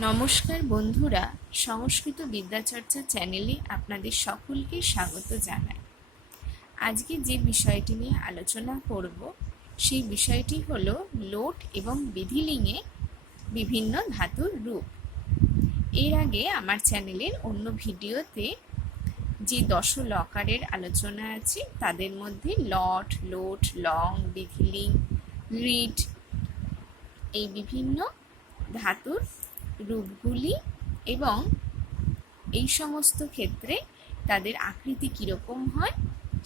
নমস্কার বন্ধুরা, সংস্কৃত বিদ্যাচর্চা চ্যানেলে আপনাদের সকলকে স্বাগত জানাই। আজকে যে বিষয়টি নিয়ে আলোচনা করব সেই বিষয়টি হলো লোট এবং বিধিলিঙ্গে বিভিন্ন ধাতুর রূপ। এর আগে আমার চ্যানেলের অন্য ভিডিওতে যে দশলকারের আলোচনা আছে তাদের মধ্যে লট, লোট, লং, বিধিলিঙ্গ, রিড এই বিভিন্ন ধাতুর রূপগুলি এবং এই সমস্ত ক্ষেত্রে তাদের আকৃতি কীরকম হয়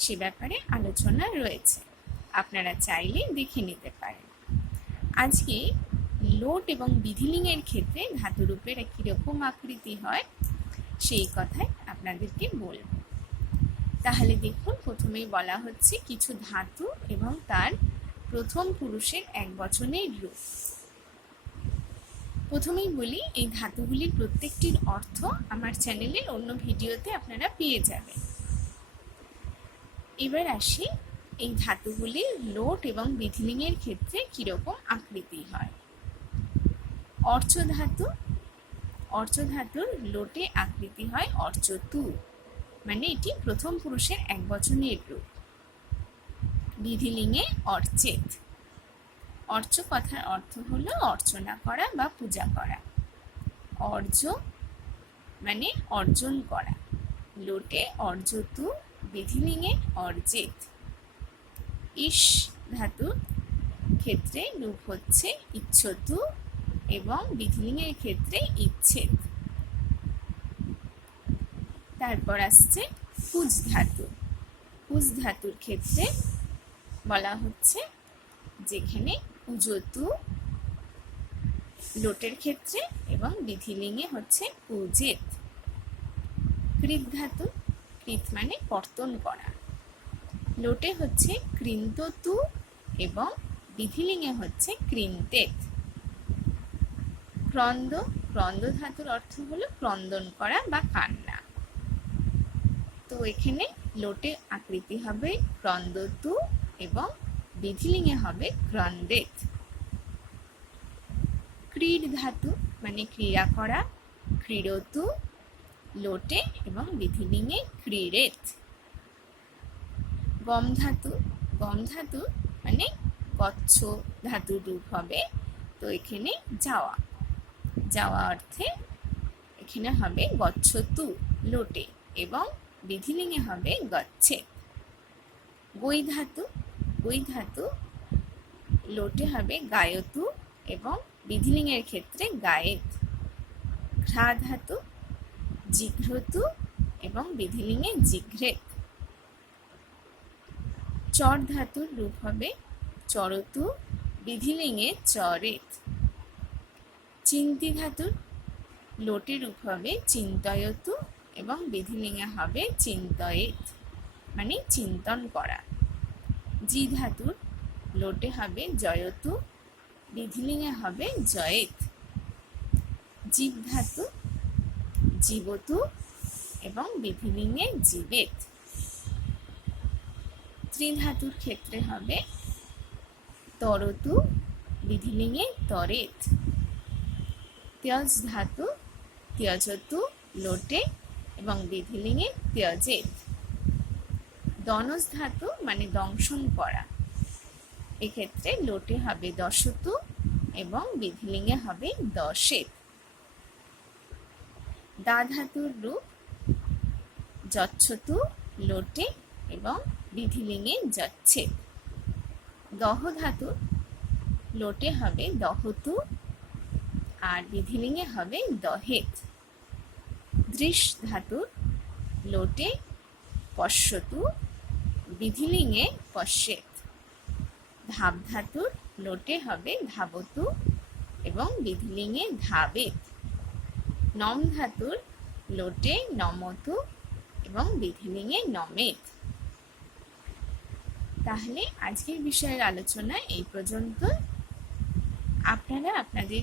সে ব্যাপারে আলোচনা রয়েছে, আপনারা চাইলে দেখে নিতে পারেন। আজকে লোট এবং বিধিলিঙ্গের ক্ষেত্রে ধাতুরূপের কীরকম আকৃতি হয় সেই কথাই আপনাদেরকে বলব। তাহলে দেখুন, প্রথমেই বলা হচ্ছে কিছু ধাতু এবং তার প্রথম পুরুষের একবচনের রূপ। প্রথমেই বলি, এই ধাতুগুলির প্রত্যেকটির অর্থ আমার চ্যানেলের অন্য ভিডিওতে আপনারা পেয়ে যাবেন। এবার আসি এই ধাতুগুলির লোট এবং বিধিলিঙ্গের ক্ষেত্রে কীরকম আকৃতি হয়। অর্চধাতুর লোটে আকৃতি হয় অর্চতু, মানে এটি প্রথম পুরুষের একবচনের রূপ। বিধিলিঙ্গে অর্চেত। অর্চ কথার অর্থ হলো অর্চনা করা বা পূজা করা। অর্য মানে অর্জন করা। লোটে অর্জতু, বিধিলিঙ্গে অর্জেত। ইস ধাতুর ক্ষেত্রে রূপ হচ্ছে ইচ্ছতু এবং বিধিলিঙ্গের ক্ষেত্রে ইচ্ছেদ। তারপর আসছে কুজ ধাতু। কুজ ধাতুর ক্ষেত্রে বলা হচ্ছে যেখানে কুজতু লোটের ক্ষেত্রে এবং বিধিলিঙ্গে হচ্ছে কুজেত। কৃত ধাতু। কৃত মানে কর্তন করা। লোটে হচ্ছে কৃন্ততু এবং বিধিলিঙ্গে হচ্ছে কৃন্তেত। ক্রন্দ। ক্রন্দ ধাতুর অর্থ হলো ক্রন্দন করা বা কান্না। তো এখানে লোটে আকৃতি হবে ক্রন্দতু এবং বিধিলিঙ্গে হবে ক্রন্দেত। ক্রীড ধাতু মানে ক্রীড়া করা। ক্রীড়তু লোটে এবং বিধিলিঙ্গে ক্রীড়েত। গম ধাতু। গম ধাতু মানে গচ্ছ ধাতুর রূপ হবে। তো এখানে যাওয়া। যাওয়া অর্থে এখানে হবে গচ্ছতু লোটে এবং বিধিলিঙ্গে হবে গচ্ছেত। গই ধাতু। গই ধাতু লোটে হবে গায়তু এবং বিধিলিঙ্গের ক্ষেত্রে গায়েত। ঘ্রা ধাতু। জিঘ্রতু এবং বিধিলিঙ্গে জিঘ্রেত। চর ধাতুর রূপ হবে চরতু, বিধিলিঙ্গে চরেত। চিন্তি ধাতুর লোটে রূপ হবে চিন্তয়তু এবং বিধিলিঙ্গে হবে চিন্তয়েত, মানে চিন্তন করা। জি ধাতুর লোটে হবে জয়তু, বিধিলিঙ্গে হবে জয়েত। জীব ধাতু। জীবতু এবং বিধিলিঙ্গে জীবেত। ত্রিধাতুর ক্ষেত্রে হবে তরতু, বিধিলিঙ্গে তরেত। ত্যজ ধাতু। ত্যজতু লোটে এবং বিধিলিঙ্গে ত্যজেত। দনজ ধাতু মানে দংশন করা। এক্ষেত্রে লোটে হবে দশতু এবং বিধিলিঙ্গে হবে দশেত। দা ধাতুর রূপ যচ্ছতু লোটে এবং বিধিলিঙ্গে যচ্ছেত। দহ ধাতুর লোটে হবে দহতু আর বিধিলিঙ্গে হবে দহেত। দৃশ ধাতুর লোটে পশ্যতু, বিধিলিঙ্গে পশ্যেত। ধাব ধাতুর লোটে হবে ধাবতু এবং বিধিলিঙ্গে ধাবেত। নম ধাতুর লোটে নমতু এবং বিধিলিঙ্গে নমেত। তাহলে আজকের বিষয়ের আলোচনা এই পর্যন্ত। আপনারা আপনাদের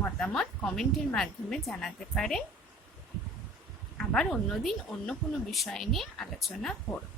মতামত কমেন্টের মাধ্যমে জানাতে পারেন। আবার অন্যদিন অন্য কোনো বিষয় নিয়ে আলোচনা করব।